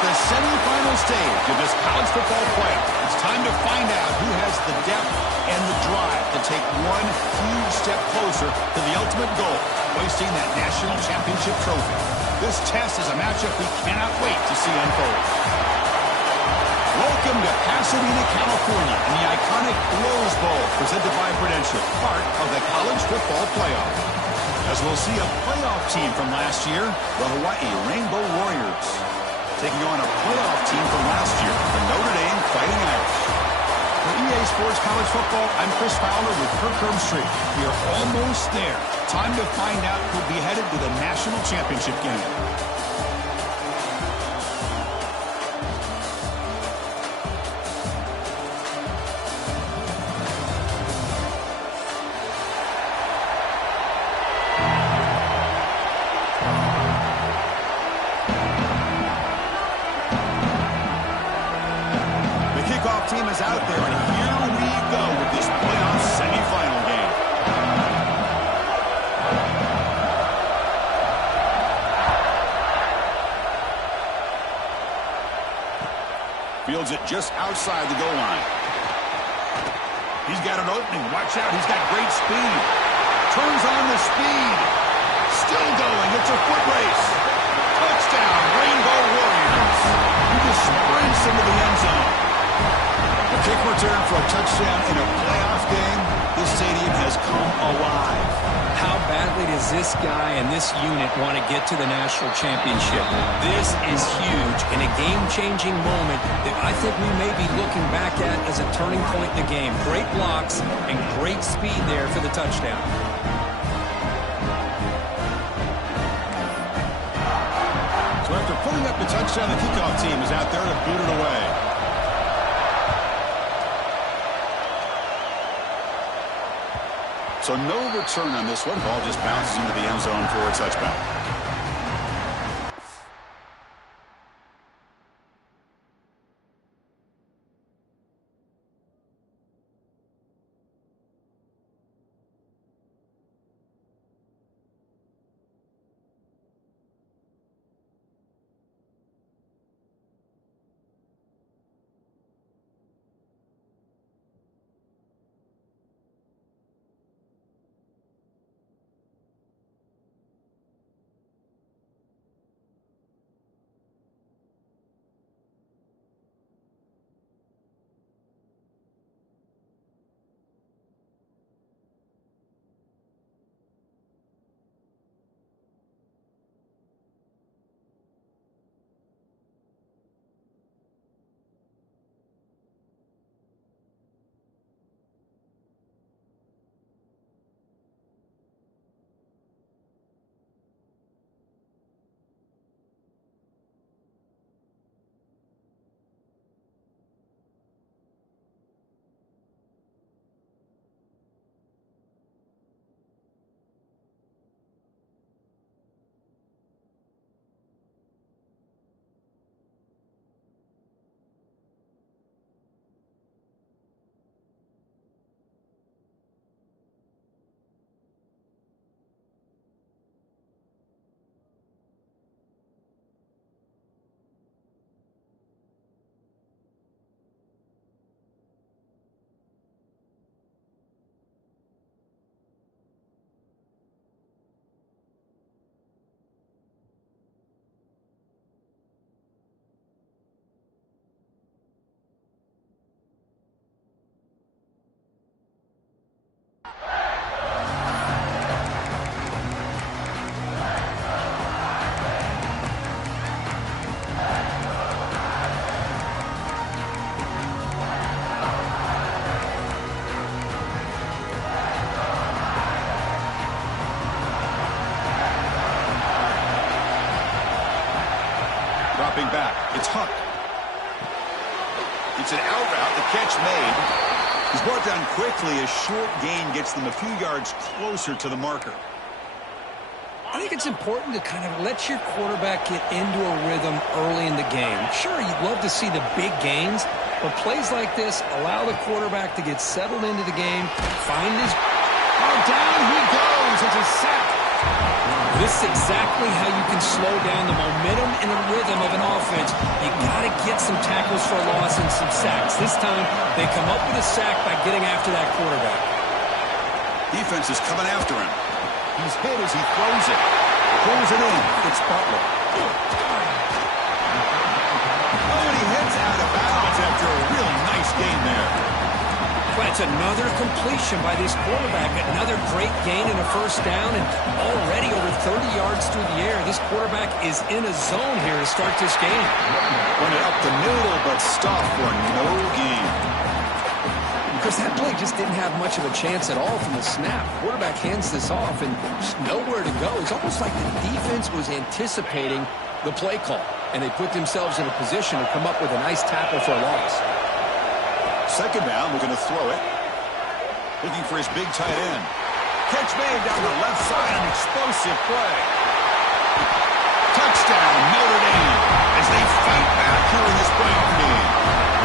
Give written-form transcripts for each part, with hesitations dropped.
the semifinal stage of this college football playoff. It's time to find out who has the depth and the drive to take one huge step closer to the ultimate goal, hoisting that national championship trophy. This test is a matchup we cannot wait to see unfold. Welcome to Pasadena, California, and the iconic Rose Bowl presented by Prudential, part of the college football playoff. As we'll see a playoff team from last year, the Hawaii Rainbow Warriors, taking on a playoff team from last year, the Notre Dame Fighting Irish. For EA Sports College Football, I'm Chris Fowler with Kirk Herbstreit. We are almost there. Time to find out who'll be headed to the national championship game. Team is out there, and here we go with this playoff semifinal game. Fields it just outside the goal line. He's got an opening. Watch out. He's got great speed. Turns on the speed. Still going. It's a foot race. Touchdown, Rainbow Warriors. He just sprints into the end zone. A kick return for a touchdown in a playoff game. This stadium has come alive. How badly does this guy and this unit want to get to the national championship? This is huge and a game-changing moment that I think we may be looking back at as a turning point in the game. Great blocks and great speed there for the touchdown. So after pulling up the touchdown, the kickoff team is out there to boot it away. So no return on this one. Ball just bounces into the end zone for a touchback. Dropping back. It's Huck. It's an out route. The catch made. He's brought down quickly. A short gain gets them a few yards closer to the marker. I think it's important to kind of let your quarterback get into a rhythm early in the game. Sure, you'd love to see the big gains, but plays like this allow the quarterback to get settled into the game, find his... Oh, down he goes. It's a sack. This is exactly how you can slow down the momentum and the rhythm of an offense. You got to get some tackles for a loss and some sacks. This time, they come up with a sack by getting after that quarterback. Defense is coming after him. He's hit as he throws it. Pulls it in. It's Butler. Oh, and he heads out of bounds after a really nice game there. That's another completion by this quarterback. Another great gain in a first down, and already over 30 yards through the air. This quarterback is in a zone here to start this game. Run it up the middle, but stop for no gain. Because that play just didn't have much of a chance at all from the snap. Quarterback hands this off, and just nowhere to go. It's almost like the defense was anticipating the play call, and they put themselves in a position to come up with a nice tackle for a loss. Second down, we're going to throw it. Looking for his big tight end. Catch made down the left side, an explosive play. Touchdown, Notre Dame, as they fight back here in this playoff game.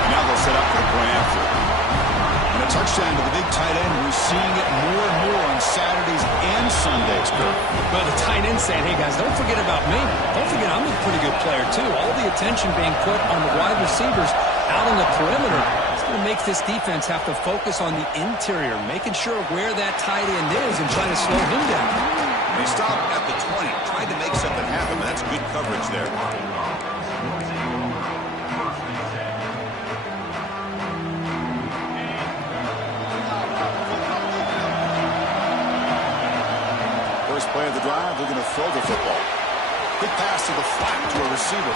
And now they'll set up for the play after. And a touchdown to the big tight end. We're seeing it more and more on Saturdays and Sundays, Kurt. Well, the tight end saying, hey, guys, don't forget about me. Don't forget I'm a pretty good player, too. All the attention being put on the wide receivers out on the perimeter. Going to make this defense have to focus on the interior, making sure where that tight end is and trying to slow him down. They stop at the 20, trying to make something happen, but that's good coverage there. First play of the drive, they're going to throw the football. Quick pass to the flat to a receiver.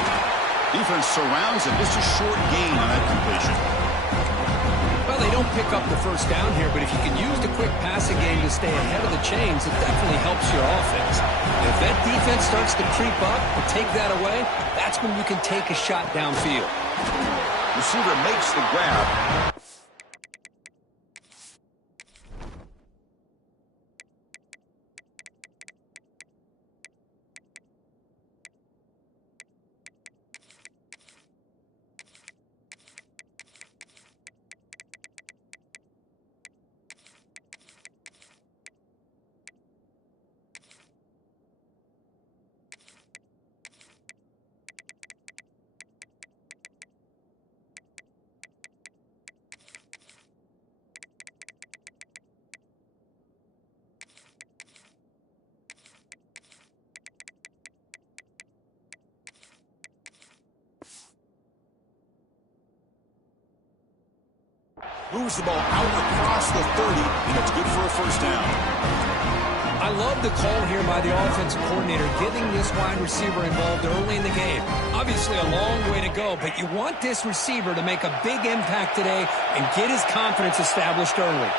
Defense surrounds him. Just a short gain on that completion. Well, they don't pick up the first down here, but if you can use the quick passing game to stay ahead of the chains, it definitely helps your offense. If that defense starts to creep up and take that away, that's when you can take a shot downfield. Receiver makes the grab. Moves the ball out across the 30, and it's good for a first down. I love the call here by the offensive coordinator, getting this wide receiver involved early in the game. Obviously a long way to go, but you want this receiver to make a big impact today and get his confidence established early.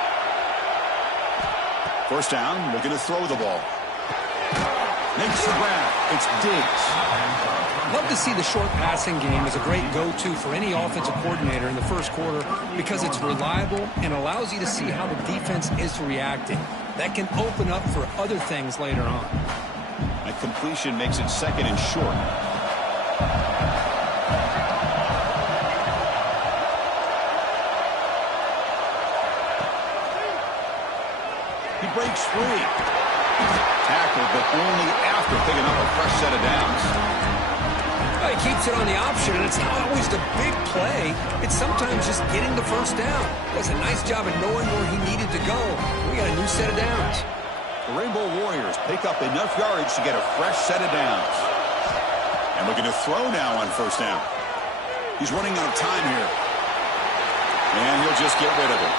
First down, they're going to throw the ball. Makes the grab. It's Diggs. Love to see the short passing game as a great go-to for any offensive coordinator in the first quarter because it's reliable and allows you to see how the defense is reacting. That can open up for other things later on. A completion makes it second and short. He breaks free. Tackled, but only after picking up a fresh set of downs. Well, he keeps it on the option, and it's not always the big play. It's sometimes just getting the first down. Does a nice job of knowing where he needed to go. We got a new set of downs. The Rainbow Warriors pick up enough yardage to get a fresh set of downs. And we're going to throw now on first down. He's running out of time here. And he'll just get rid of it.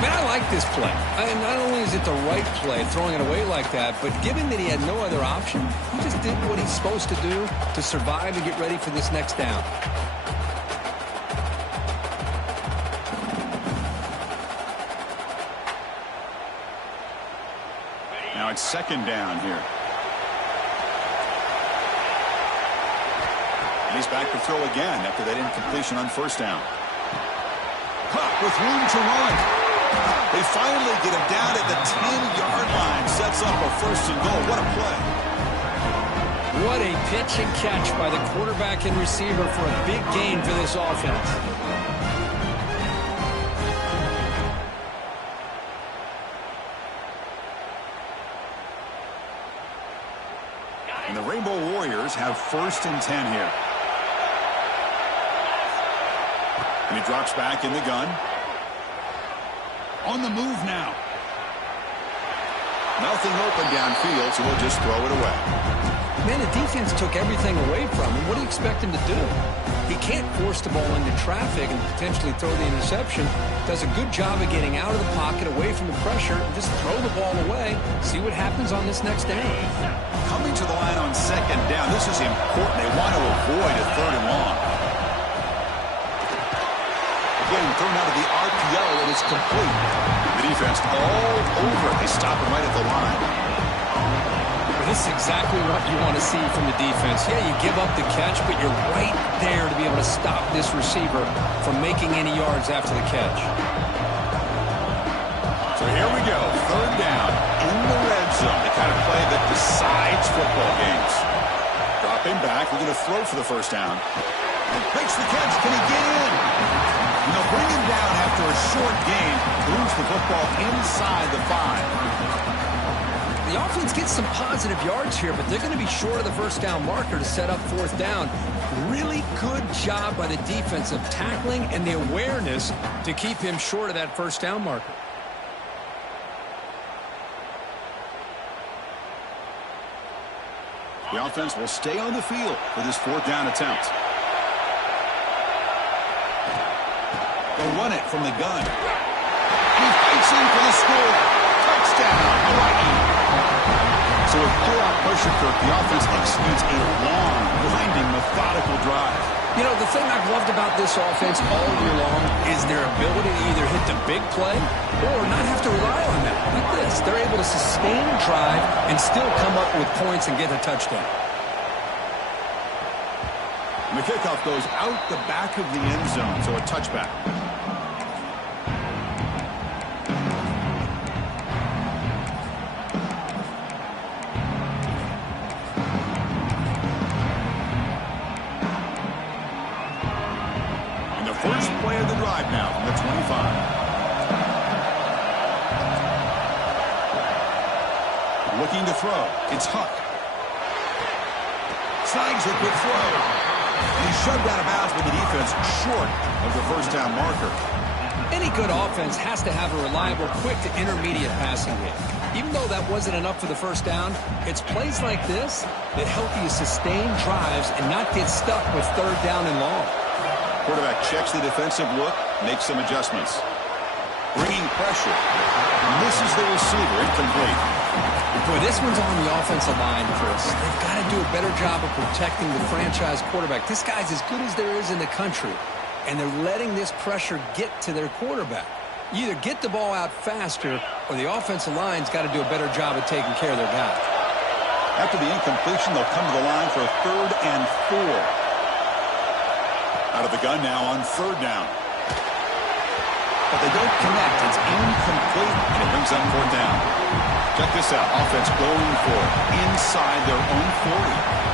Man, I like this play. And not only is it the right play, throwing it away like that, but given that he had no other option, he just did what he's supposed to do to survive and get ready for this next down. Now it's second down here. And he's back to throw again after that incompletion on first down. Caught with room to run. They finally get him down at the 10-yard line. Sets up a first and goal. What a play. What a pitch and catch by the quarterback and receiver for a big gain for this offense. And the Rainbow Warriors have 1st and 10 here. And he drops back in the gun. On the move now. Nothing open downfield, so we'll just throw it away. Man, the defense took everything away from him. What do you expect him to do? He can't force the ball into traffic and potentially throw the interception. Does a good job of getting out of the pocket, away from the pressure, and just throw the ball away. See what happens on this next down. Coming to the line on 2nd down. This is important. They want to avoid a 3rd and long. Again, thrown out of the RPO, and it's complete. The defense all over. They stop him right at the line. This is exactly what you want to see from the defense. Yeah, you give up the catch, but you're right there to be able to stop this receiver from making any yards after the catch. So here we go, 3rd down in the red zone. The kind of play that decides football games. Dropping back, we're going to throw for the 1st down. And makes the catch. Can he get in? And they'll bring him down after a short gain. Moves the football inside the 5. The offense gets some positive yards here, but they're going to be short of the 1st down marker to set up 4th down. Really good job by the defense of tackling and the awareness to keep him short of that 1st down marker. The offense will stay on the field for this 4th down attempt. They'll run it from the gun. He fights in for the score. Touchdown, Hawaii. So with pull-out pressure, Kirk, the offense executes a long, grinding, methodical drive. You know, the thing I've loved about this offense all year long is their ability to either hit the big play or not have to rely on that. Like this, they're able to sustain a drive and still come up with points and get a touchdown. And the kickoff goes out the back of the end zone, so a touchback. First play of the drive now from the 25. Looking to throw. It's Huck. Snags a good throw. And he's shoved out of bounds with the defense short of the 1st down marker. Any good offense has to have a reliable, quick to intermediate passing game. Even though that wasn't enough for the 1st down, it's plays like this that help you sustain drives and not get stuck with 3rd down and long. Quarterback checks the defensive look, makes some adjustments. Bringing pressure. Misses the receiver, incomplete. Boy, this one's on the offensive line, Chris. They've got to do a better job of protecting the franchise quarterback. This guy's as good as there is in the country, and they're letting this pressure get to their quarterback. You either get the ball out faster, or the offensive line's got to do a better job of taking care of their guy. After the incompletion, they'll come to the line for a 3rd and 4. Out of the gun now on 3rd down. But they don't connect. It's incomplete, and it brings up 4th down. Check this out. Offense going for it inside their own 40.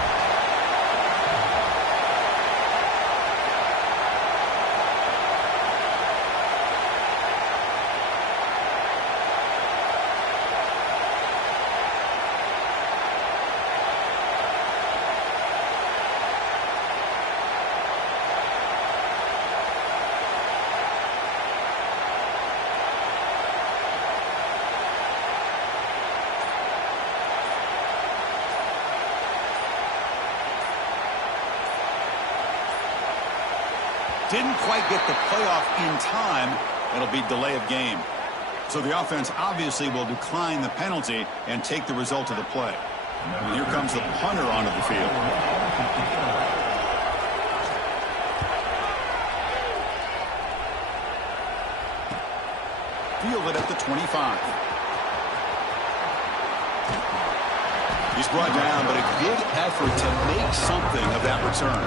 Didn't quite get the playoff in time. It'll be delay of game. So the offense obviously will decline the penalty and take the result of the play. And here comes the punter onto the field. Fielded at the 25. He's brought down, but a good effort to make something of that return.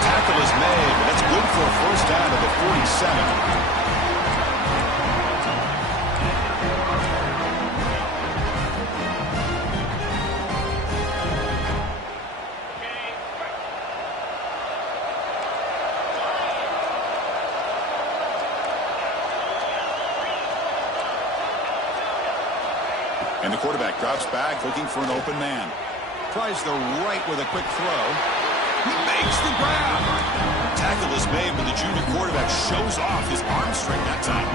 Tackle is made, but that's good for a 1st down to the 47. And the quarterback drops back looking for an open man. Tries the right with a quick throw. He makes the grab. Tackle is made, but the junior quarterback shows off his arm strength that time.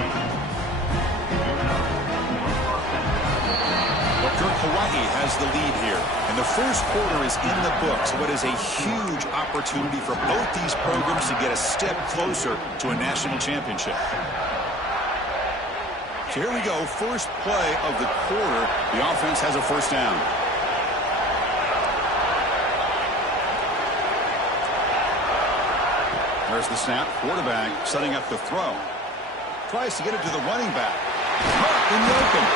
Hawaii has the lead here, and the first quarter is in the books. What is a huge opportunity for both these programs to get a step closer to a national championship. So here we go, first play of the quarter. The offense has a first down. There's the snap, quarterback setting up the throw. Tries to get it to the running back. Caught in the open.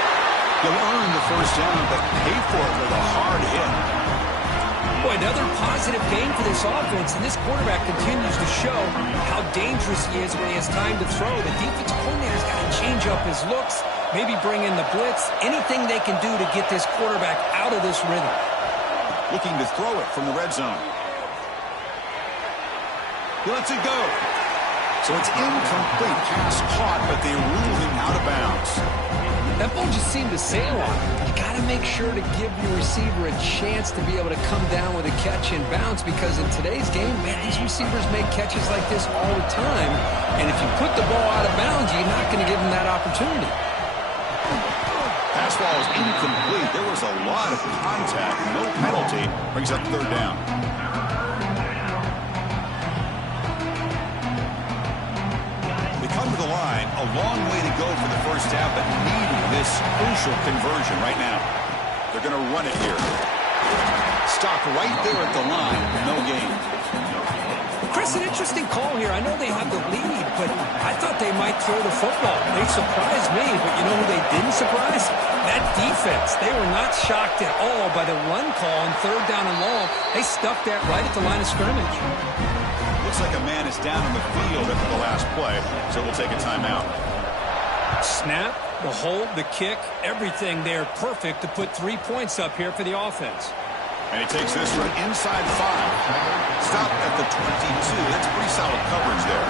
He'll earn the first down, but pay for it with a hard hit. Boy, another positive game for this offense, and this quarterback continues to show how dangerous he is when he has time to throw. The defensive coordinator's got to change up his looks, maybe bring in the blitz, anything they can do to get this quarterback out of this rhythm. Looking to throw it from the red zone. He lets it go. So it's incomplete. Pass caught, but they rule him out of bounds. That ball just seemed to sail on him. You got to make sure to give your receiver a chance to be able to come down with a catch and bounce, because in today's game, man, these receivers make catches like this all the time. And if you put the ball out of bounds, you're not going to give them that opportunity. Pass ball is incomplete. There was a lot of contact. No penalty. Brings up third down. Come to the line, a long way to go for the first half, but needing this crucial conversion right now. They're going to run it here. Stop right there at the line. No gain. Chris, an interesting call here. I know they have the lead, but I thought they might throw the football. They surprised me, but you know who they didn't surprise? That defense. They were not shocked at all by the run call on third down and long. They stuck that right at the line of scrimmage. Looks like a man is down on the field after the last play, so we'll take a timeout. Snap, the hold, the kick, everything there perfect to put 3 points up here for the offense. And he takes this for an inside 5. Stop at the 22. That's pretty solid coverage there.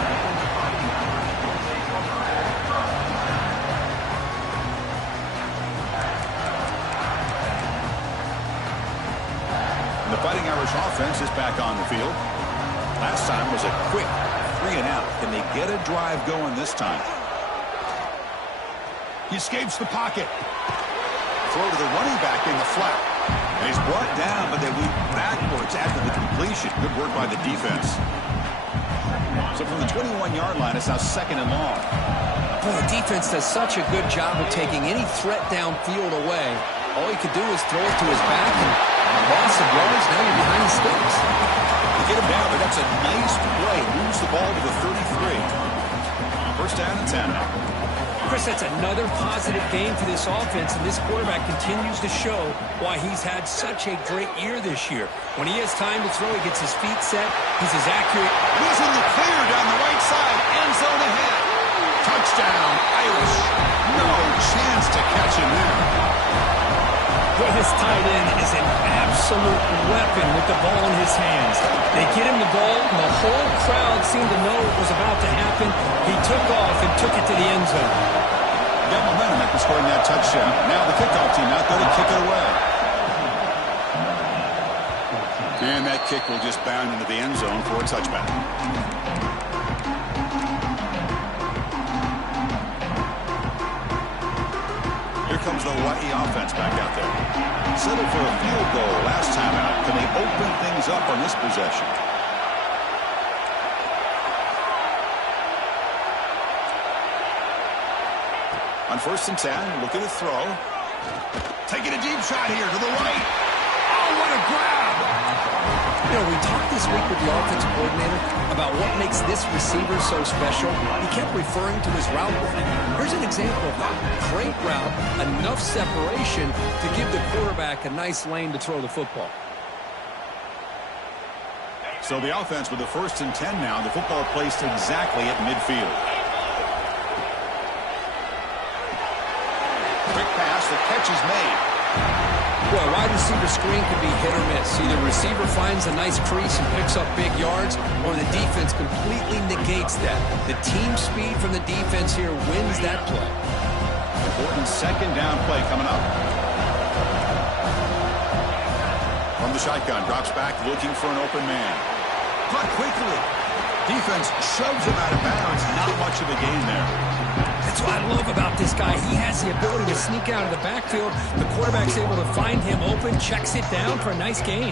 And the Fighting Irish offense is back on the field. Last time was a quick 3 and out. Can they get a drive going this time? He escapes the pocket. Throw to the running back in the flat. And he's brought down, but they move backwards after the completion. Good work by the defense. So from the 21-yard line, it's now second and long. Boy, the defense does such a good job of taking any threat downfield away. All he could do is throw it to his back, and loss of yards, now you're behind the sticks. Get him down, but that's a nice play. Moves the ball to the 33. First down and 10 now. Chris, that's another positive game for this offense, and this quarterback continues to show why he's had such a great year this year. When he has time to throw, he gets his feet set. He's as accurate. He's in the clear down the right side. End zone ahead. Touchdown, Irish. No chance to catch him there. Well, his tight end is an absolute weapon with the ball in his hands. They get him the ball, and the whole crowd seemed to know it was about to happen. He took off and took it to the end zone. Got momentum after scoring that touchdown. Now the kickoff team out there to kick it away. And that kick will just bound into the end zone for a touchback. Here comes the Hawaii offense back out there. Settled for a field goal last time out. Can they open things up on this possession? On 1st and 10, look at the throw. Taking a deep shot here to the right. Oh, what a grab! You know, we talked this week with the offensive coordinator about what makes this receiver so special. He kept referring to his route running. Here's an example of that. Great route, enough separation to give the quarterback a nice lane to throw the football. So the offense with the 1st and 10 now. The football placed exactly at midfield. Quick pass, the catch is made. Well, a wide receiver screen can be hit or miss. Either receiver finds a nice crease and picks up big yards, or the defense completely negates that. The team speed from the defense here wins that play. Important second down play coming up. From the shotgun, drops back, looking for an open man. Caught quickly. Defense shoves him out of bounds. Not much of a gain there. That's what I love about this guy. He has the ability to sneak out of the backfield. The quarterback's able to find him open, checks it down for a nice gain.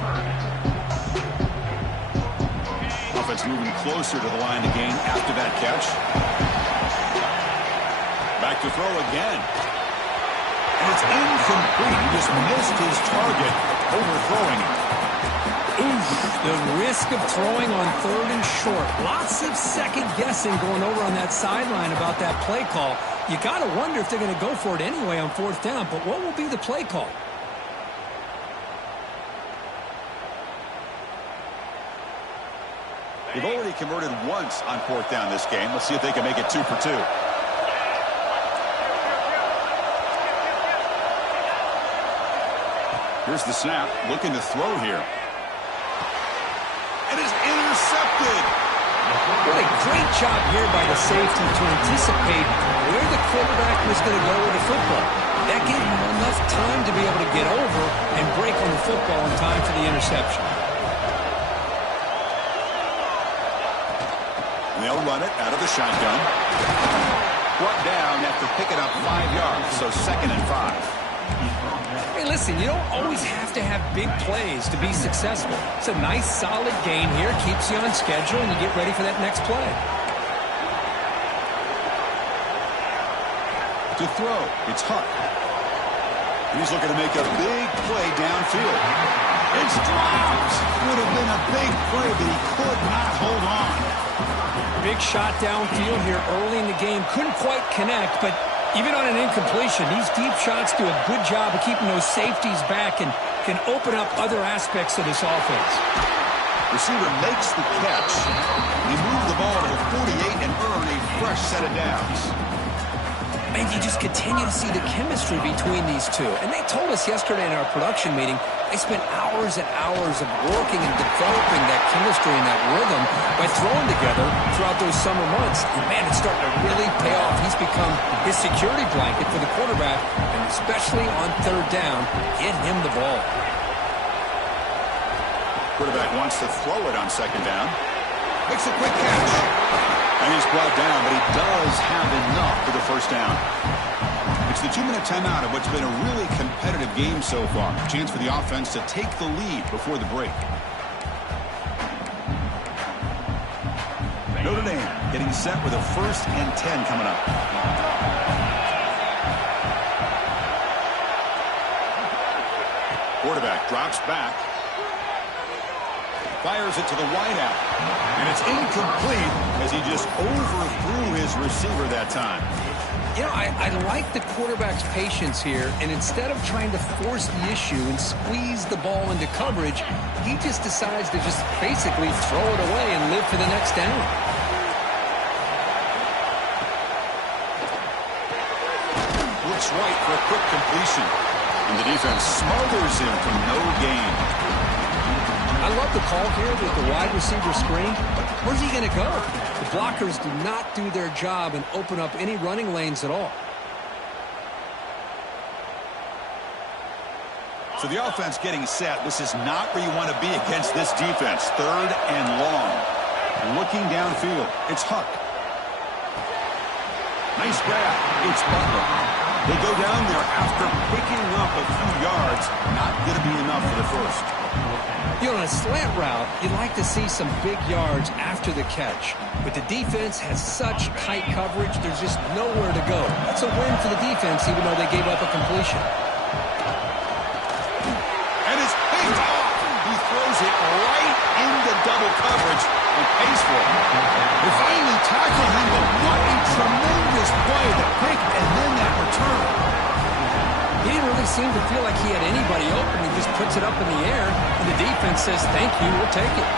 Offense moving closer to the line to gain after that catch. Back to throw again. And it's incomplete. He just missed his target, overthrowing it. The risk of throwing on 3rd and short. Lots of second guessing going over on that sideline about that play call. You got to wonder if they're going to go for it anyway on 4th down, but what will be the play call? They've already converted once on 4th down this game. Let's see if they can make it 2 for 2. Here's the snap, looking to throw here. It is intercepted. What a great job here by the safety to anticipate where the quarterback was going to go with the football. That gave him enough time to be able to get over and break on the football in time for the interception. And they'll run it out of the shotgun. Brought down after picking up 5 yards, so 2nd and 5. Hey, listen, you don't always have to have big plays to be successful. It's a nice, solid gain here. Keeps you on schedule, and you get ready for that next play. To throw, it's Huck. He's looking to make a big play downfield. It's dropped. Would have been a big play, but he could not hold on. Big shot downfield here early in the game. Couldn't quite connect, but even on an incompletion, these deep shots do a good job of keeping those safeties back and can open up other aspects of this offense. Receiver makes the catch. He moved the ball to the 48 and earned a fresh set of downs. And you just continue to see the chemistry between these two. And they told us yesterday in our production meeting, they spent hours and hours of working and developing that chemistry and that rhythm by throwing together throughout those summer months. And, man, it's starting to really pay off. He's become his security blanket for the quarterback, and especially on 3rd down, get him the ball. Quarterback wants to throw it on 2nd down. Makes a quick catch. And he's brought down, but he does have enough for the 1st down. It's the 2-minute timeout of what's been a really competitive game so far. A chance for the offense to take the lead before the break. Notre Dame getting set with a 1st and 10 coming up. Quarterback drops back. Fires it to the wideout. And it's incomplete as he just overthrew his receiver that time. You know, I like the quarterback's patience here, and instead of trying to force the issue and squeeze the ball into coverage, he just decides to just basically throw it away and live for the next down. Looks right for a quick completion. And the defense smothers him for no gain. I love the call here with the wide receiver screen, but where's he going to go? The blockers do not do their job and open up any running lanes at all. So the offense getting set. This is not where you want to be against this defense. 3rd and long. Looking downfield. It's Huck. Nice grab. It's Butler. They go down there after picking up a few yards. Not going to be enough for the 1st. You know, on a slant route, you'd like to see some big yards after the catch. But the defense has such tight coverage, there's just nowhere to go. That's a win for the defense, even though they gave up a completion. And it's picked off. He throws it right into double coverage and pays for it. They finally tackle him, but what a tremendous play. The pick and then that return. He didn't really seem to feel like he had anybody open. He just puts it up in the air, and the defense says, thank you, we'll take it.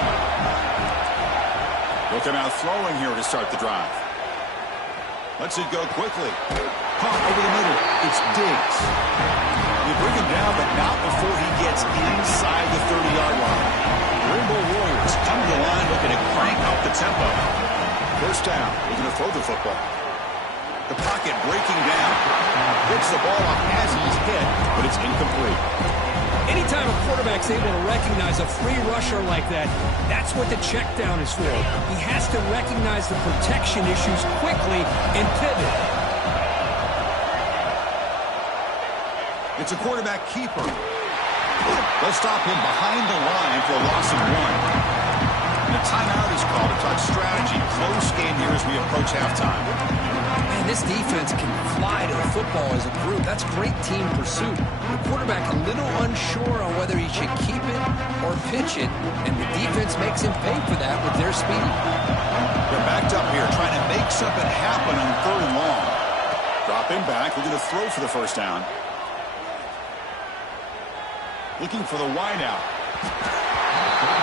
They'll come out throwing here to start the drive. Lets it go quickly. Caught over the middle. It's Diggs. They bring him down, but not before he gets inside the 30-yard line. Rainbow Warriors come to the line looking to crank up the tempo. 1st down. Looking to throw the football. The pocket breaking down. Picks the ball up as he's hit, but it's incomplete. Anytime Anytime a quarterback's able to recognize a free rusher like that, that's what the check down is for. He has to recognize the protection issues quickly and pivot. It's a quarterback keeper. They'll stop him behind the line for a loss of 1. And a timeout is called. A touch strategy. Close game here as we approach halftime. Man, this defense can fly to the football as a group. That's great team pursuit. The quarterback a little unsure on whether he should keep it or pitch it, and the defense makes him pay for that with their speed. They're backed up here trying to make something happen on 3rd and long. Dropping back. Looking to throw for the first down. Looking for the wideout.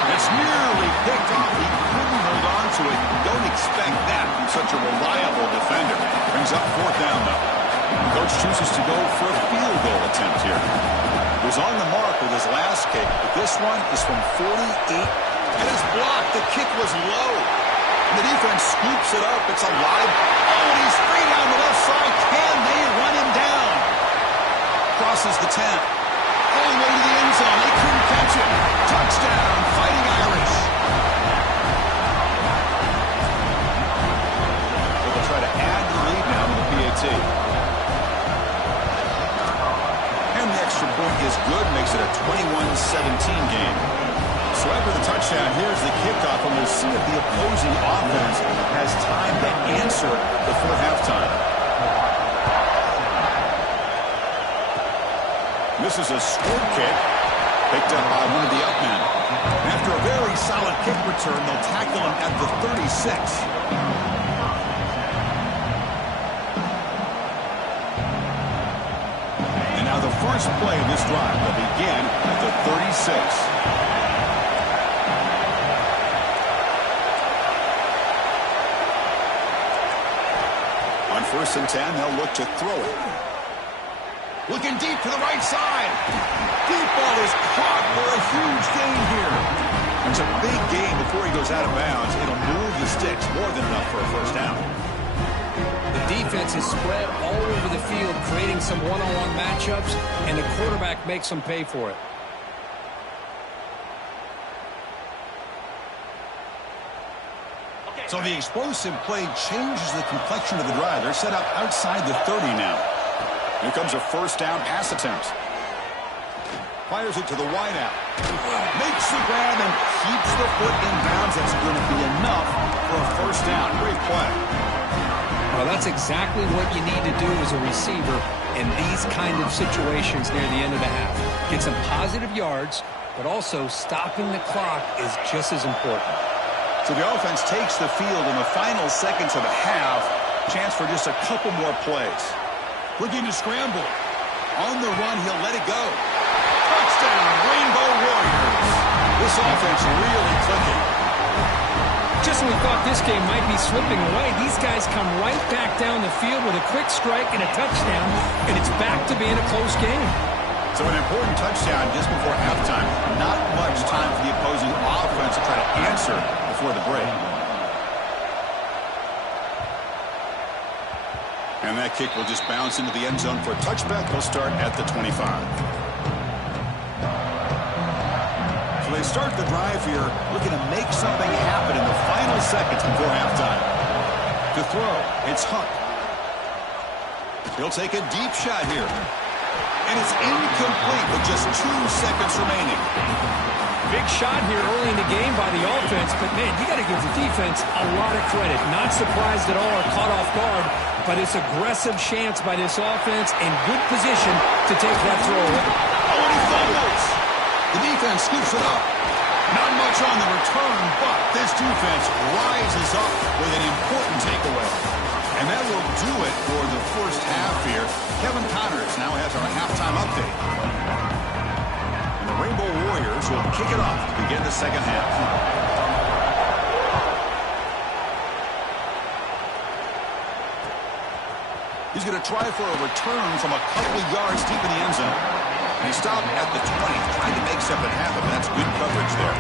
It's nearly picked off. He couldn't hold on to it. Don't expect that from such a reliable defender. Brings up 4th down, though. The coach chooses to go for a field goal attempt here. He was on the mark with his last kick, but this one is from 48. And it's blocked. The kick was low. And the defense scoops it up. It's alive. Oh, and he's free down the left side. Can they run him down? Crosses the 10. All the way to the end zone. They couldn't catch it. Touchdown, Fighting Irish. So they'll try to add the lead now to the PAT. And the extra point is good. Makes it a 21-17 game. So after the touchdown, here's the kickoff, and we'll see if the opposing offense has time to answer before halftime. This is a squib kick, picked up by one of the upmen. After a very solid kick return, they'll tackle him at the 36. And now the first play of this drive will begin at the 36. On 1st and 10, they'll look to throw it. Looking deep to the right side. Deep ball is caught for a huge gain here. It's a big gain before he goes out of bounds. It'll move the sticks more than enough for a first down. The defense is spread all over the field, creating some one-on-one matchups, and the quarterback makes them pay for it. So the explosive play changes the complexion of the drive. They're set up outside the 30 now. Here comes a first down pass attempt. Fires it to the wideout. Makes the grab and keeps the foot in bounds. That's going to be enough for a first down. Great play. Well, that's exactly what you need to do as a receiver in these kind of situations near the end of the half. Get some positive yards, but also stopping the clock is just as important. So the offense takes the field in the final seconds of the half. Chance for just a couple more plays. Looking to scramble. On the run, he'll let it go. Touchdown, Rainbow Warriors. This offense really clicking. Just when we thought this game might be slipping away, these guys come right back down the field with a quick strike and a touchdown, and it's back to being a close game. So an important touchdown just before halftime. Not much time for the opposing offense to try to answer before the break. And that kick will just bounce into the end zone for a touchback. They'll start at the 25. So they start the drive here looking to make something happen in the final seconds before halftime. To throw, it's Hunt. He'll take a deep shot here. And it's incomplete with just 2 seconds remaining. Big shot here early in the game by the offense, but man, you got to give the defense a lot of credit. Not surprised at all or caught off guard, but it's aggressive chance by this offense and good position to take that throw away. Oh, and he fumbles. The defense scoops it up. Not much on the return, but this defense rises up with an important takeaway. And that will do it for the first half here. Kevin Connors now has our halftime update. And the Rainbow Warriors will kick it off to begin the second half. He's going to try for a return from a couple of yards deep in the end zone. And he stopped at the 20, trying to make something happen. That's good coverage there.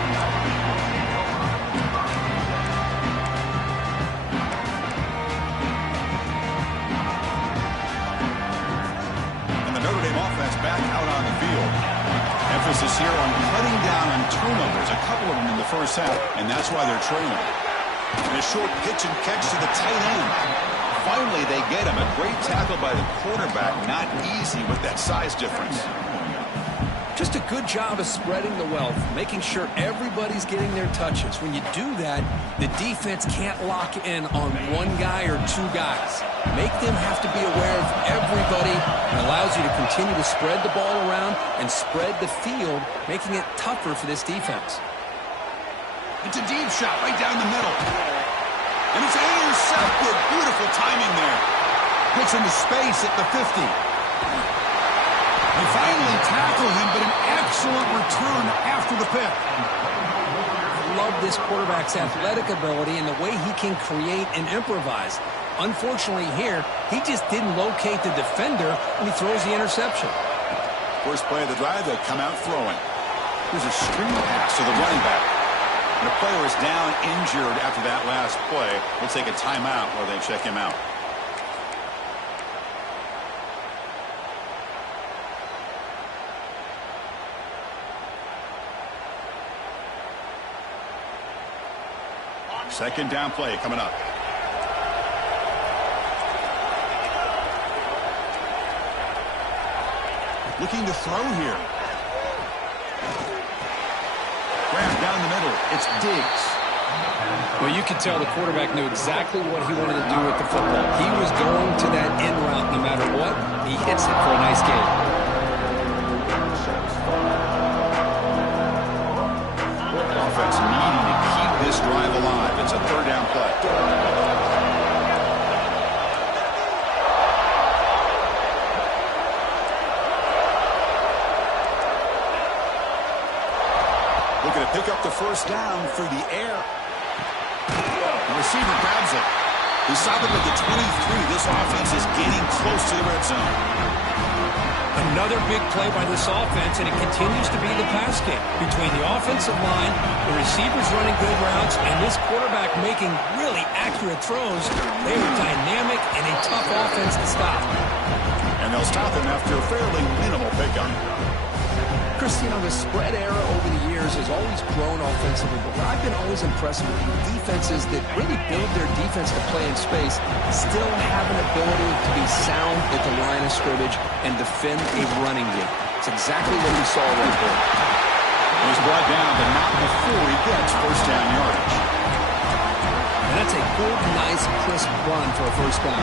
And the Notre Dame offense back out on the field. Emphasis emphasis here on cutting down on turnovers, a couple of them in the first half, and that's why they're trailing. And a short pitch and catch to the tight end. Finally, they get him. A great tackle by the quarterback. Not easy with that size difference. Just a good job of spreading the wealth, making sure everybody's getting their touches. When you do that, the defense can't lock in on one guy or two guys. Make them have to be aware of everybody, and allows you to continue to spread the ball around and spread the field, making it tougher for this defense. It's a deep shot right down the middle. And it's intercepted. Beautiful timing there. Gets into space at the 50. They finally tackle him, but an excellent return after the pick. I love this quarterback's athletic ability and the way he can create and improvise. Unfortunately here, he just didn't locate the defender when he throws the interception. First play of the drive, they'll come out throwing. Here's a screen pass to the running back. And the player is down injured after that last play. We'll take a timeout while they check him out. Second down play coming up. Looking to throw here. Grab down the middle. It's Diggs. Well, you could tell the quarterback knew exactly what he wanted to do with the football. He was going to that in route no matter what. He hits it for a nice gain. Offense needing to keep this drive alive. It's a third down play. Looking to pick up the first down through the air. The receiver grabs it. He's stopping at the 23. This offense is getting close to the red zone. Another big play by this offense, and it continues to be the pass game. Between the offensive line, the receivers running good routes, and this quarterback making really accurate throws, they are dynamic and a tough offense to stop. And they'll stop him after a fairly minimal pickup. Chris, you know, the spread era over the years has always grown offensively, but what I've been always impressed with defenses that really build their defense to play in space still have an ability to be sound at the line of scrimmage and defend a running game. It's exactly what we saw right there. He's brought down, but not before he gets first down yardage. And that's a good, nice, crisp run for a first down.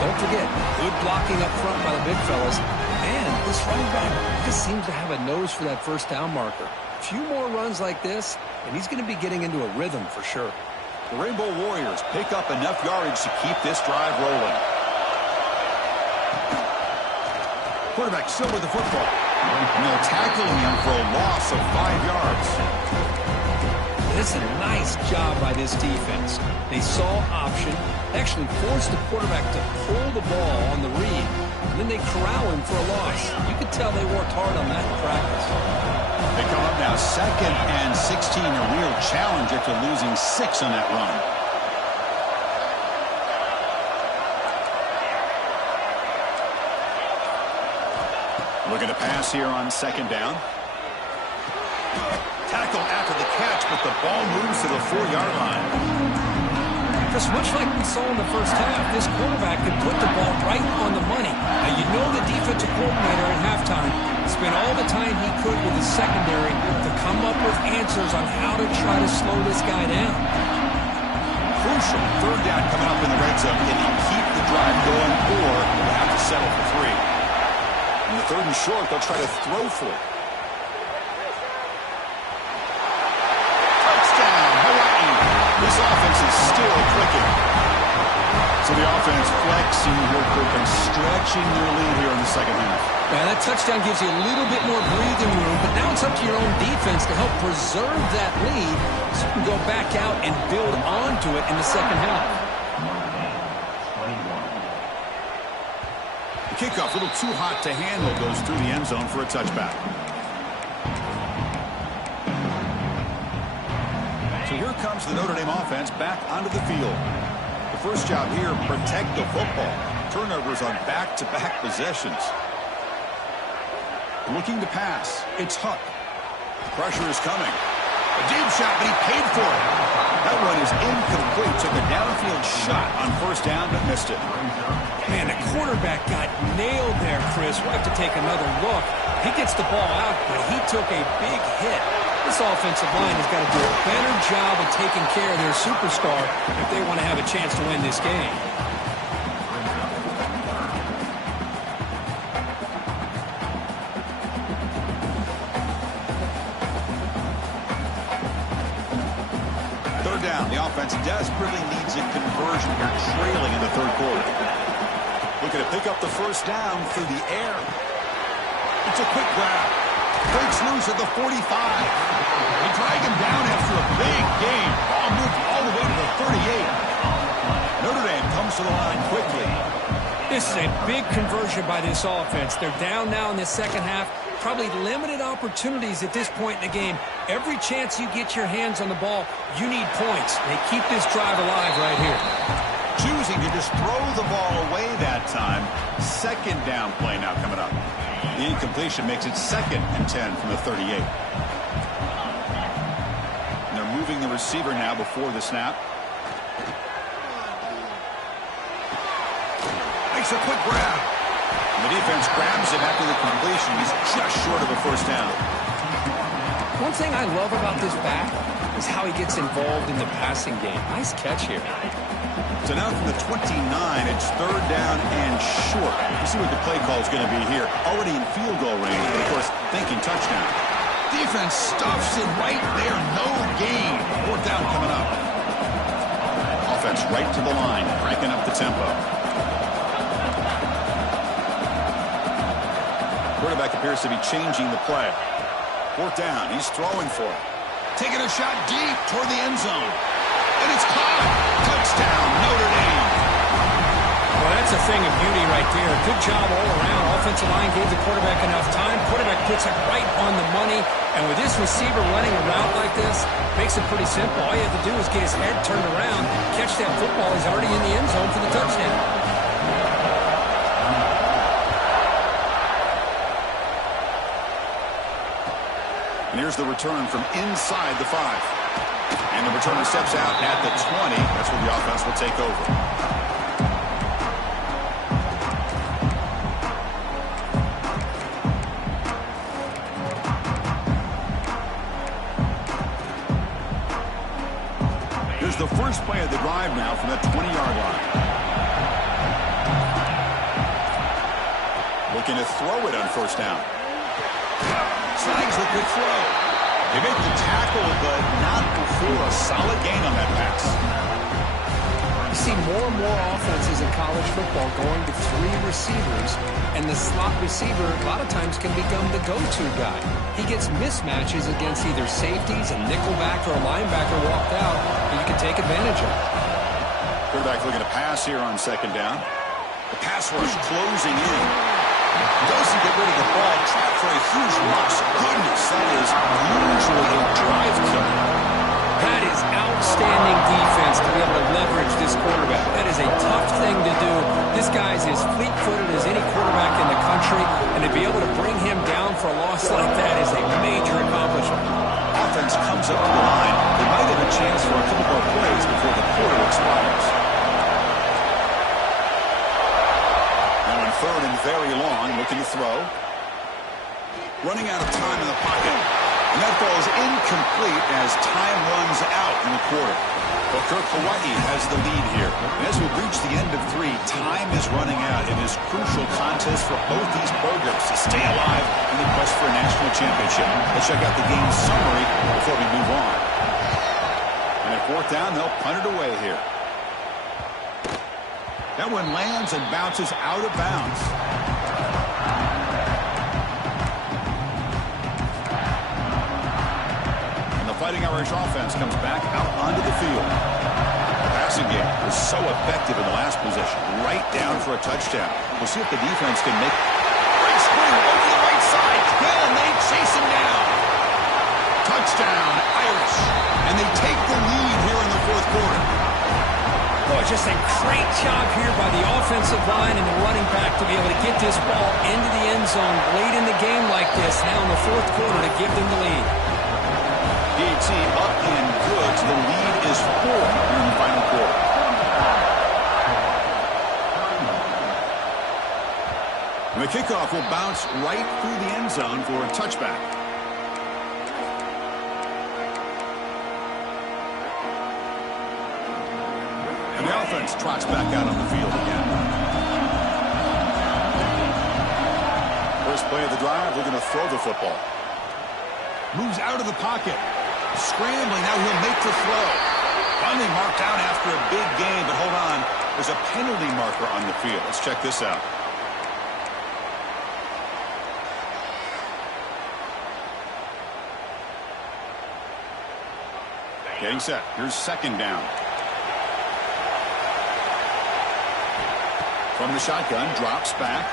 Don't forget, good blocking up front by the big fellas. And this running back just seems to have a nose for that first down marker. A few more runs like this, and he's going to be getting into a rhythm for sure. The Rainbow Warriors pick up enough yardage to keep this drive rolling. Quarterback still with the football. And they'll tackle him for a loss of 5 yards. This is a nice job by this defense. They saw option, actually forced the quarterback to pull the ball on the read, and then they corral him for a loss. You could tell they worked hard on that in practice. They come up now 2nd and 16, a real challenge after losing 6 on that run. Looking to pass here on 2nd down. Tackle after the catch, but the ball moves to the 4-yard line. Just much like we saw in the first half, this quarterback could put the ball right on the money. Now, you know the defensive coordinator at halftime spent all the time he could with the secondary to come up with answers on how to try to slow this guy down. Crucial third down coming up in the red zone. Can he keep the drive going, or will have to settle for 3? In the 3rd and short, they'll try to throw for it. This offense is still clicking. So the offense flexing here and stretching their lead here in the second half. Yeah, that touchdown gives you a little bit more breathing room, but now it's up to your own defense to help preserve that lead so you can go back out and build onto it in the second half. The kickoff, a little too hot to handle, goes through the end zone for a touchback. So here comes the Notre Dame offense back onto the field. The first job here, protect the football. Turnovers on back-to-back possessions. Looking to pass. It's Huck. Pressure is coming. A deep shot, but he paid for it. That one is incomplete. Took a downfield shot on first down, but missed it. Man, the quarterback got nailed there, Chris. We'll have to take another look. He gets the ball out, but he took a big hit. This offensive line has got to do a better job of taking care of their superstar if they want to have a chance to win this game. Third down. The offense desperately needs a conversion here, trailing in the third quarter. Looking to pick up the first down through the air. It's a quick grab. Breaks loose at the 45. They drag him down after a big game. Ball moved all the way to the 38. Notre Dame comes to the line quickly. This is a big conversion by this offense. They're down now in the second half. Probably limited opportunities at this point in the game. Every chance you get your hands on the ball, you need points. They keep this drive alive right here. Choosing to just throw the ball away that time. Second down play now coming up. The incompletion makes it 2nd and 10 from the 38. And they're moving the receiver now before the snap. Makes a quick grab. And the defense grabs him after the completion. He's just short of a first down. One thing I love about this back is how he gets involved in the passing game. Nice catch here. So now from the 29, it's third down and short. Let's see what the play call is going to be here. Already in field goal range, but of course, thinking touchdown. Defense stuffs it right there. No gain. Fourth down coming up. Offense right to the line, cranking up the tempo. Quarterback appears to be changing the play. Fourth down. He's throwing for it. Taking a shot deep toward the end zone. And it's caught. Touchdown, Notre Dame. Well, that's a thing of beauty right there. Good job all around. Offensive line gave the quarterback enough time. Quarterback puts it right on the money. And with this receiver running a route like this, makes it pretty simple. All you have to do is get his head turned around, catch that football. He's already in the end zone for the touchdown. And here's the return from inside the 5. And the returner steps out at the 20. That's where the offense will take over. Here's the first play of the drive now from that 20-yard line. Looking to throw it on first down. Snags the good throw. They make the tackle, but not before a solid gain on that pass. You see more and more offenses in college football going to 3 receivers, and the slot receiver a lot of times can become the go-to guy. He gets mismatches against either safeties, a nickelback, or a linebacker walked out, and you can take advantage of it. Quarterback looking to pass here on second down. The pass rush closing in. Doesn't get rid of the ball. Trapped for a huge loss. Goodness, that is usually a drive killer. That is outstanding defense to be able to leverage this quarterback. That is a tough thing to do. This guy's as fleet-footed as any quarterback in the country, and to be able to bring him down for a loss like that is a major accomplishment. Offense comes up to the line. They might have a chance for a couple more plays before the quarter expires. Third and very long, looking to throw. Running out of time in the pocket. And that ball is incomplete as time runs out in the quarter. But Hawaii has the lead here. And as we reach the end of 3, time is running out in this crucial contest for both these programs to stay alive in the quest for a national championship. Let's check out the game summary before we move on. And at fourth down, they'll punt it away here. That one lands and bounces out of bounds. And the Fighting Irish offense comes back out onto the field. The passing game was so effective in the last possession. Right down for a touchdown. We'll see if the defense can make... Great spring over the right side. Hill, and they chase him down. Touchdown, Irish. And they take the lead here in the fourth quarter. Well, a just a great job here by the offensive line and the running back to be able to get this ball into the end zone late in the game like this, now in the fourth quarter, to give them the lead. DT up and good. So the lead is 4 in the final quarter. And the kickoff will bounce right through the end zone for a touchback. And the offense trots back out on the field again. First play of the drive, they're going to throw the football. Moves out of the pocket. Scrambling, now he'll make the throw. Finally marked out after a big gain, but hold on. There's a penalty marker on the field. Let's check this out. Getting set. Here's second down. From the shotgun, drops back.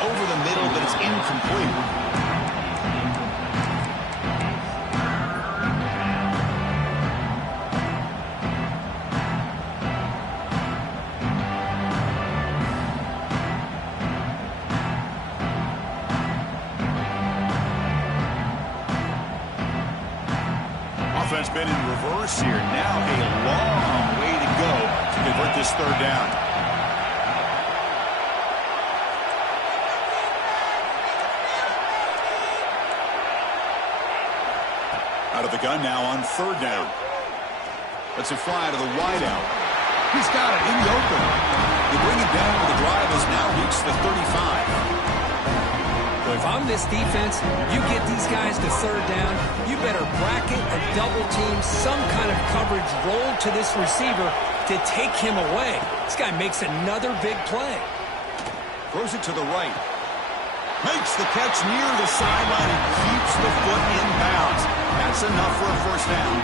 Over the middle, but it's incomplete. Offense been in reverse here. Now a long way to go to convert this third down. Out of the gun now on third down. Let's it fly to the wideout. He's got it in the open. They bring it down, but the drive has now reached the 35. If I'm this defense, you get these guys to third down, you better bracket a double team, some kind of coverage roll to this receiver to take him away. This guy makes another big play. Throws it to the right. Makes the catch near the sideline and keeps the foot in bounds. That's enough for a first down.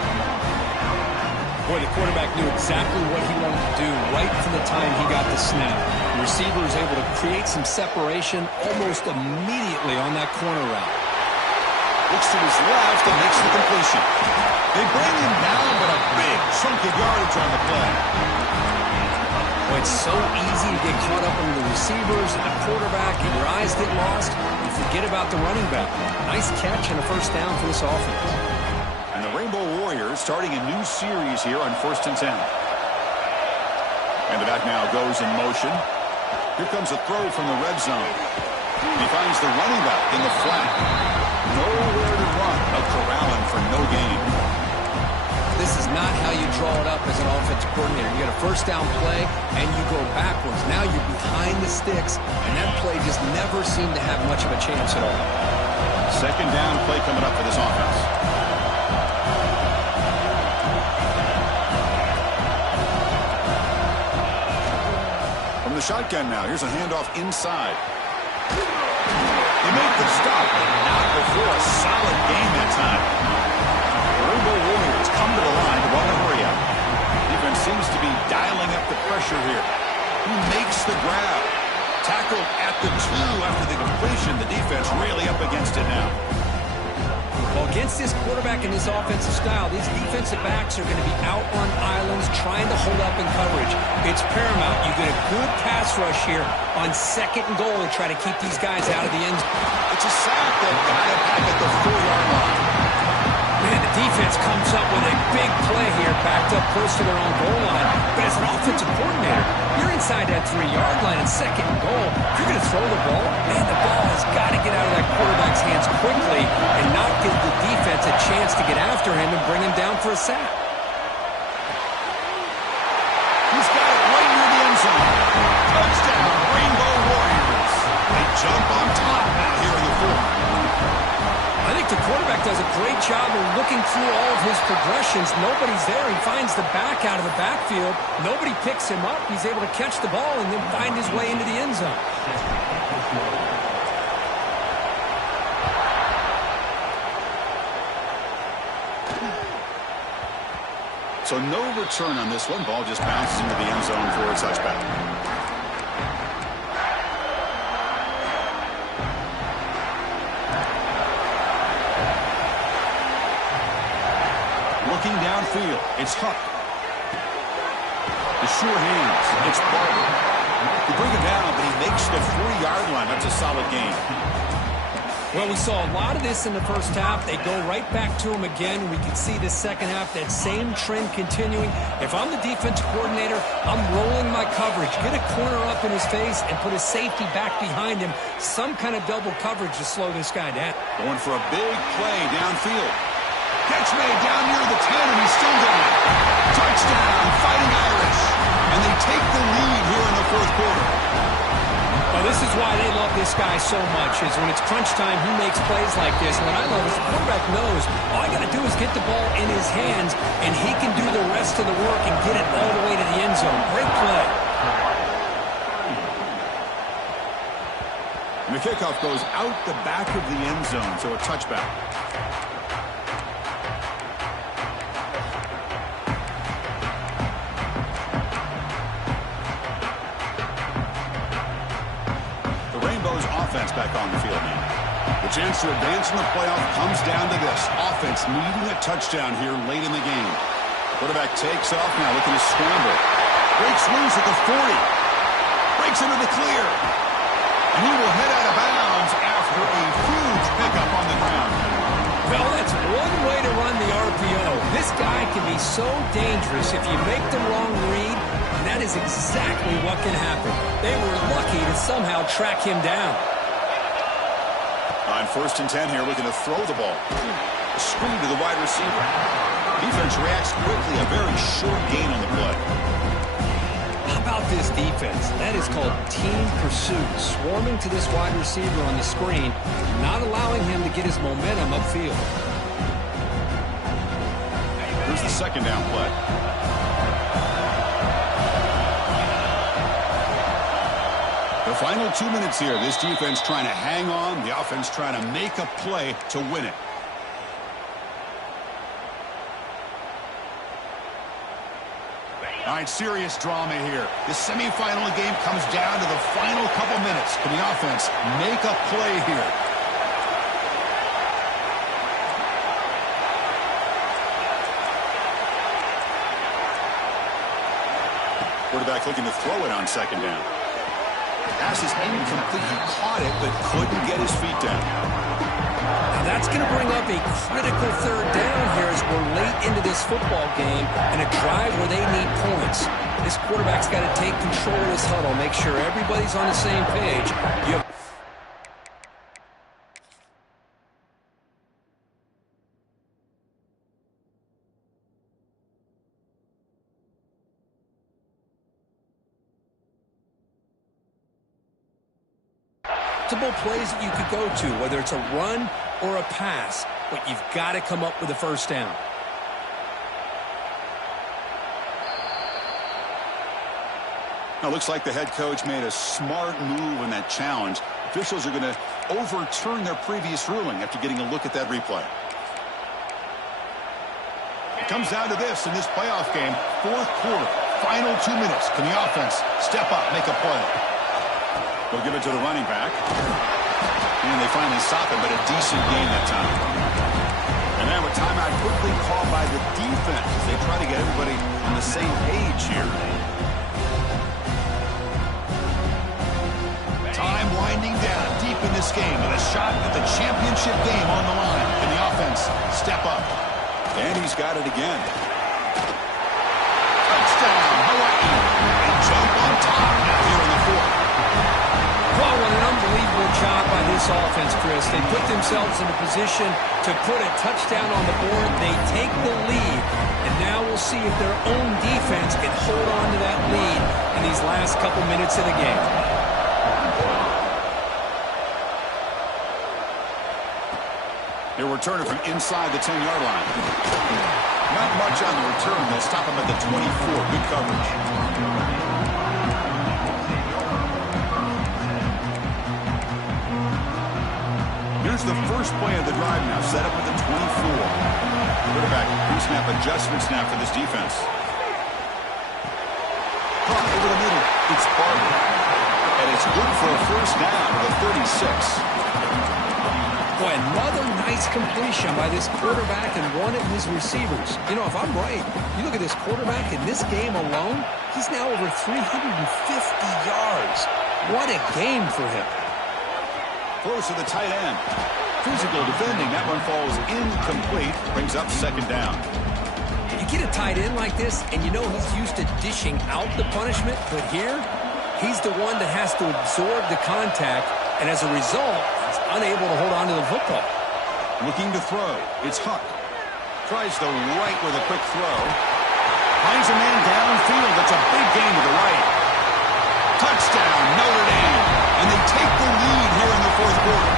Boy, the quarterback knew exactly what he wanted to do right from the time he got the snap. The receiver is able to create some separation almost immediately on that corner route. Looks to his left and makes the completion. They bring him down, but a big chunk of yardage on the play. Boy, it's so easy to get caught up in the receivers and the quarterback, and your eyes get lost. You forget about the running back. Nice catch and a first down for this offense. And the Rainbow Warriors starting a new series here on 1st and 10. And the back now goes in motion. Here comes a throw from the red zone. He finds the running back in the flat. Nowhere to run. A corralling for no gain. This is not how you draw it up as an offensive coordinator. You get a first down play, and you go backwards. Now you're behind the sticks, and that play just never seemed to have much of a chance at all. Second down play coming up for this offense. From the shotgun now, here's a handoff inside. They make the stop, but not before a solid gain that time. The Rainbow Warriors come to the line to run the hurry up. Defense seems to be dialing up the pressure here. Who makes the grab? Tackled at the 2 after the completion. The defense really up against it now. Well, against this quarterback and this offensive style, these defensive backs are going to be out on islands trying to hold up in coverage. It's paramount. You get a good pass rush here on second and goal to try to keep these guys out of the end zone. It's a sack that got it back at the 4-yard line. Man, the defense comes up with a big play here, backed up close to their own goal line. But as an offensive coordinator, you're inside that 3-yard line at second and goal. If you're going to throw the ball, man, the ball has got to get out of that quarterback's hands quickly and not give the defense a chance to get after him and bring him down for a sack. He's got it right near the end zone. Touchdown, Rainbow Warriors. They jump on top now here in the 4th. I think the quarterback does a great job of looking through all of his progressions. Nobody's there. He finds the back out of the backfield. Nobody picks him up. He's able to catch the ball and then find his way into the end zone. So no return on this one. Ball just bounces into the end zone for a touchback. Looking downfield, it's Huck. sure hands. It's Barber. They bring him down, but he makes the 40-yard line. That's a solid gain. Well, we saw a lot of this in the first half. They go right back to him again. We can see the second half, that same trend continuing. If I'm the defensive coordinator, I'm rolling my coverage. Get a corner up in his face and put a safety back behind him. Some kind of double coverage to slow this guy down. Going for a big play downfield. Catch made down near the 10, and he's still down. Touchdown, Fighting Irish. And they take the lead here in the fourth quarter. Well, this is why they love this guy so much, is when it's crunch time, he makes plays like this. And what I love is the quarterback knows all I got to do is get the ball in his hands, and he can do the rest of the work and get it all the way to the end zone. Great play. And the kickoff goes out the back of the end zone, so a touchback. Offense back on the field now. The chance to advance in the playoff comes down to this. Offense needing a touchdown here late in the game. Quarterback takes off now, looking to scramble. Breaks loose at the 40. Breaks into the clear. And he will head out of bounds after a huge pickup on the ground. Well, that's one way to run the RPO. This guy can be so dangerous if you make the wrong read, and that is exactly what can happen. They were lucky to somehow track him down. On 1st and 10 here, looking to throw the ball. A screen to the wide receiver. Defense reacts quickly. A very short gain on the play. How about this defense? That is called team pursuit. Swarming to this wide receiver on the screen, not allowing him to get his momentum upfield. Here's the second down play. The final 2 minutes here. This defense trying to hang on. The offense trying to make a play to win it. All right, serious drama here. The semifinal game comes down to the final couple minutes. Can the offense make a play here? Quarterback looking to throw it on second down. Pass is incomplete. He caught it, but couldn't get his feet down. Now that's going to bring up a critical third down here as we're late into this football game and a drive where they need points. This quarterback's got to take control of this huddle, make sure everybody's on the same page. Plays that you could go to, whether it's a run or a pass, but you've got to come up with a first down. Now, looks like the head coach made a smart move in that challenge. Officials are going to overturn their previous ruling after getting a look at that replay. It comes down to this in this playoff game, fourth quarter, final 2 minutes. Can the offense step up, make a play? They'll give it to the running back. And they finally stop him, but a decent gain that time. And now a timeout quickly called by the defense as they try to get everybody on the same page here. Time winding down deep in this game with a shot at the championship game on the line. Can the offense step up? And he's got it again. Touchdown, Hawaii. And jump on top now here in the fourth. Well, what an unbelievable job by this offense, Chris. They put themselves in a position to put a touchdown on the board. They take the lead, and now we'll see if their own defense can hold on to that lead in these last couple minutes of the game. They're returning from inside the 10-yard line. Not much on the return. They'll stop him at the 24. Good coverage. Here's the first play of the drive now, set up at the 24. Quarterback pre-snap adjustments now for this defense. Caught over the middle. It's Barber. And it's good for a first down to the 36. Boy, another nice nice completion by this quarterback and one of his receivers. You know, if I'm right, you look at this quarterback in this game alone, he's now over 350 yards. What a game for him. Close to the tight end. Physical defending. That one falls incomplete. Brings up second down. You get a tight end like this, and you know he's used to dishing out the punishment, but here, he's the one that has to absorb the contact, and as a result, he's unable to hold on to the football. Looking to throw. It's Huck. Tries the right with a quick throw. Finds a man downfield. That's a big gain to the right. Touchdown, Notre Dame. And they take the lead here in the fourth quarter.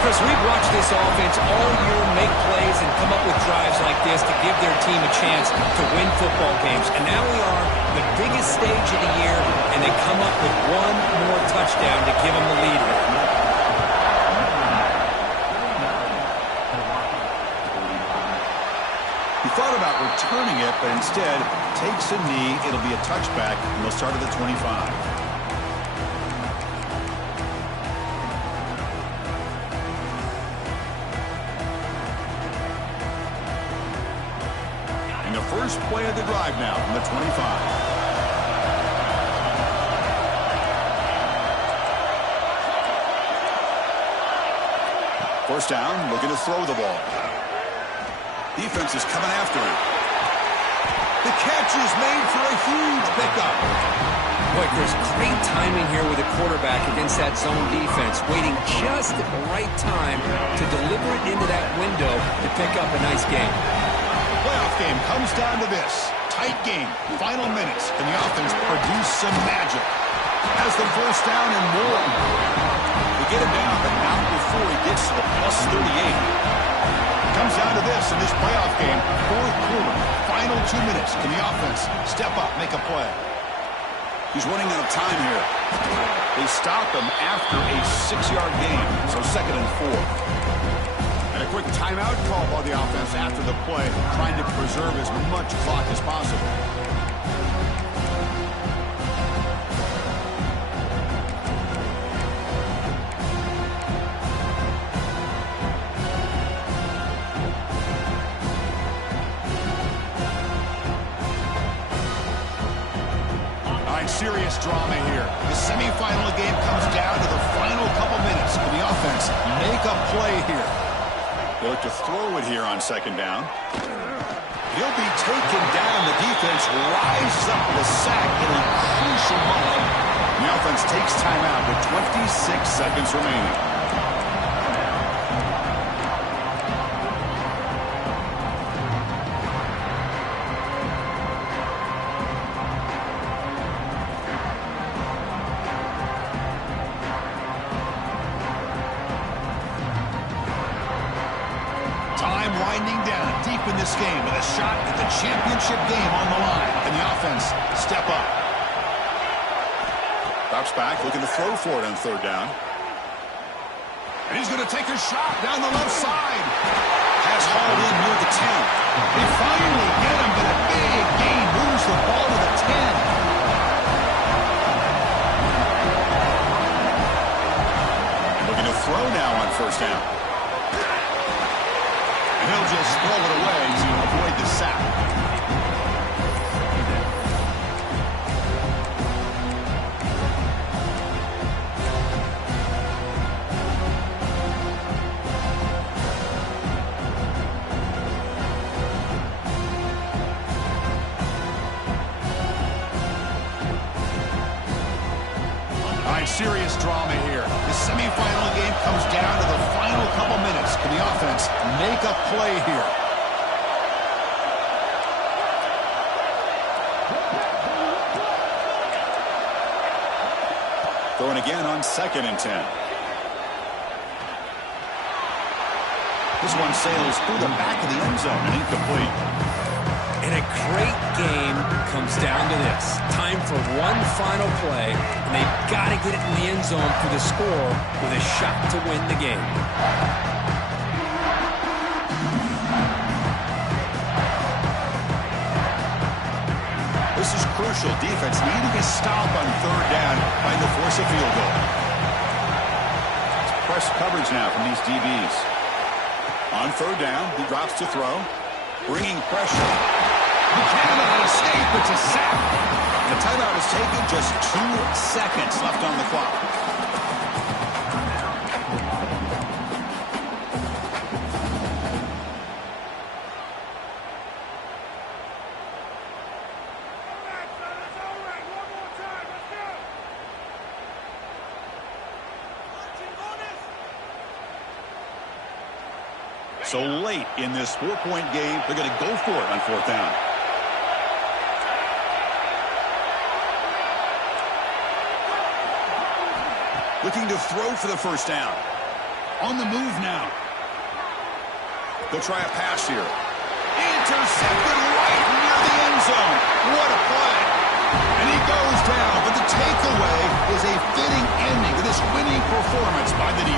Chris, we've watched this offense all year make plays and come up with drives like this to give their team a chance to win football games. And now we are the biggest stage of the year, and they come up with one more touchdown to give them the lead here. He thought about returning it, but instead takes a knee. It'll be a touchback, and they'll start at the 25. First play of the drive now from the 25. First down, looking to throw the ball. Defense is coming after him. The catch is made for a huge pickup. Boy, Chris, great timing here with the quarterback against that zone defense, waiting just at the right time to deliver it into that window to pick up a nice gain. Playoff game comes down to this. Tight game, final minutes, and the offense produce some magic. Has the first down and more. We get him down, but not before he gets to the plus 38. Comes down to this in this playoff game. Fourth quarter, final 2 minutes. Can the offense step up, make a play? He's running out of time here. They stop him after a 6-yard gain, so second and 4. And a quick timeout call by the offense after the play, trying to preserve as much clock as possible. All right, serious drama here. The semifinal game comes down to the final couple minutes. Can the offense make a play here? They look to throw it here on second down. He'll be taken down. The defense rises up with a sack in a crucial moment. The offense takes timeout with 26 seconds remaining. Winding down deep in this game with a shot at the championship game on the line. And the offense step up. Drops back, looking to throw for it on third down. And he's going to take a shot down the left side. Has hauled in near the 10. They finally get him, but a big gain moves the ball to the 10. Looking to throw now on first down. He'll just throw it away to avoid the sack. All right, serious drama here. The semifinal game comes down to the final couple minutes. Can the offense make a play here? Throwing again on second and 10. This one sails through the back of the end zone and incomplete. And a great game comes down to this. Time for one final play, and they've got to get it in the end zone for the score with a shot to win the game. This is crucial. Defense needing a stop on third down, trying to force a field goal. It's press coverage now from these DBs. On third down, he drops to throw. Bringing pressure. He cannot escape. It's a sack. The timeout is taken. Just 2 seconds left on the clock. So late in this 4-point game, they're going to go for it on fourth down. Looking to throw for the first down. On the move now. They'll try a pass here. Intercepted right near the end zone. What a play. And he goes down, but the takeaway is a fitting ending to this winning performance by the defense.